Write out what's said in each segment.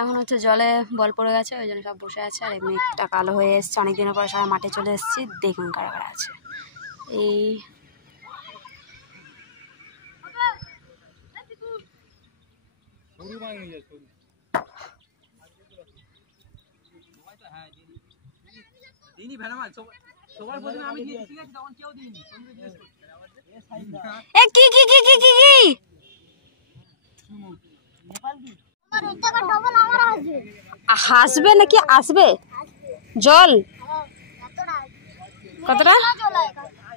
এখন হচ্ছে জলে বল পড়ে গেছে, ওই জন্য সব বসে আছে। আর এমনি একটা কালো হয়ে এসছে, অনেকদিনের পরে সবাই মাঠে চলে এসেছি। দেখুন কারা কারা আছে। এই কি কি কি কি কি কি হাসবে নাকি আসবে জল? কতটা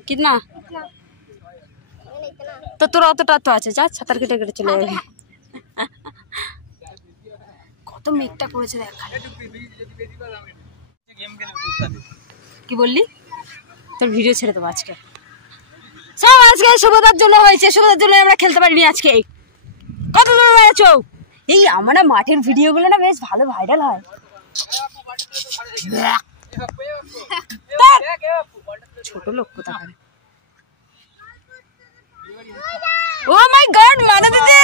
কিতনা? তো তোর অতটা তো আছে, যা ছাতার কেটে কেটে চলে যাবে। কত মেঘটা করেছে দেখ। কি বললি? তোর ভিডিও ছেড়ে দেবো আজকে সব। আজকে শুভদার জন্য হয়েছে, শুভদার জন্য আমরা খেলতে পারিনি আজকে। কত দূর বেড়েছো? এই আমার না মাঠের ভিডিওগুলো না বেশ ভালো ভাইরাল হয়। ছোট লোক কোথাকার। ও মাই গড, মানে দে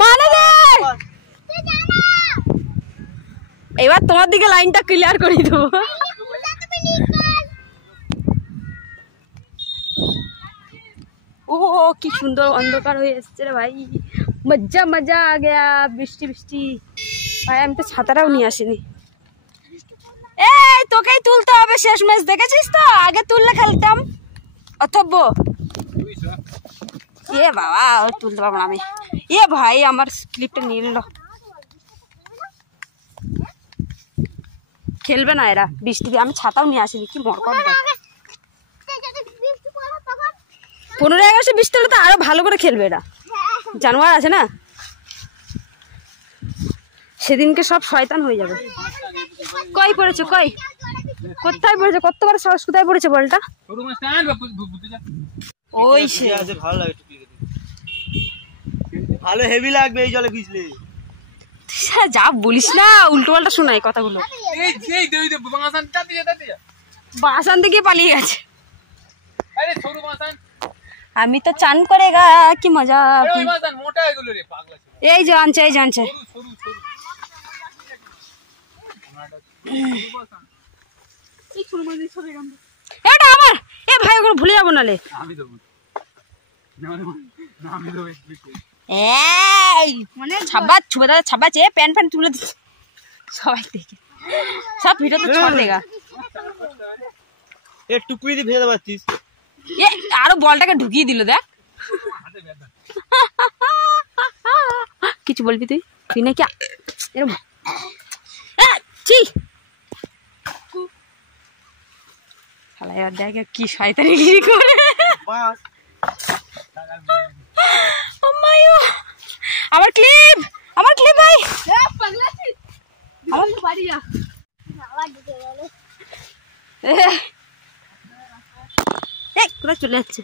মানে দে। এবার তোমার দিকে লাইনটা ক্লিয়ার করে দেবো। ও কি সুন্দর অন্ধকার হয়ে এসছে রে ভাই, মজা মজা আ গেয়া। বৃষ্টি বৃষ্টি ভাই, আমি তো ছাতাটাও নিয়ে আসিনি। এই তোকেই তুলতে হবে শেষ ম্যাচ, দেখেছিস তো? আগে তুললে খেলতাম। অথব্য এ বাবা, তুলতে পারবো না আমি। এ ভাই আমার ক্লিপটা নিয়ে নিল। খেলবে না এরা বৃষ্টি, আমি ছাতাও নিয়ে আসিনি। কি মরকট 15-11 বৃষ্টি হলে তো আরো ভালো করে খেলবে এরা। জানোয়ার আছে না, সেদিনকে সব শয়তান হয়ে যাবে। কই পড়েছে? কই কোথায় পড়েছে? কত বড় সাহস! কোথায় পড়েছে বলটা? ওই সে ভালো লাগে, ভালো হেভি লাগবে এই জলে ভিজলে। যা বলিস না, উল্টো পাল্টা শোনায় কথাগুলো। বাসান থেকে পালিয়ে গেছে। আমি তো চান করে গা, কি মজা। এই যে আনছে, এই জানছে। এটা আমার। এ ভাই ওগুলো ভুলে যাবো নালে। মানে ছাব্বা চেয়ে প্যান ফ্যান তুলে দিচ্ছে সবাই থেকে। সব ভিডিও তো ছড় দেগা। এ টুকরি দিয়ে ভেজে পাচ্ছিস। এ আরো বলটাকে ঢুকিয়ে দিল দেখ। কিছু বলবি তুই? তুই নাকি এরকম এবার দেখ কি শয়তানি করে। আমার ক্লিপ, আমার ক্লিপ ভাই। কোথায় চলে যাচ্ছে?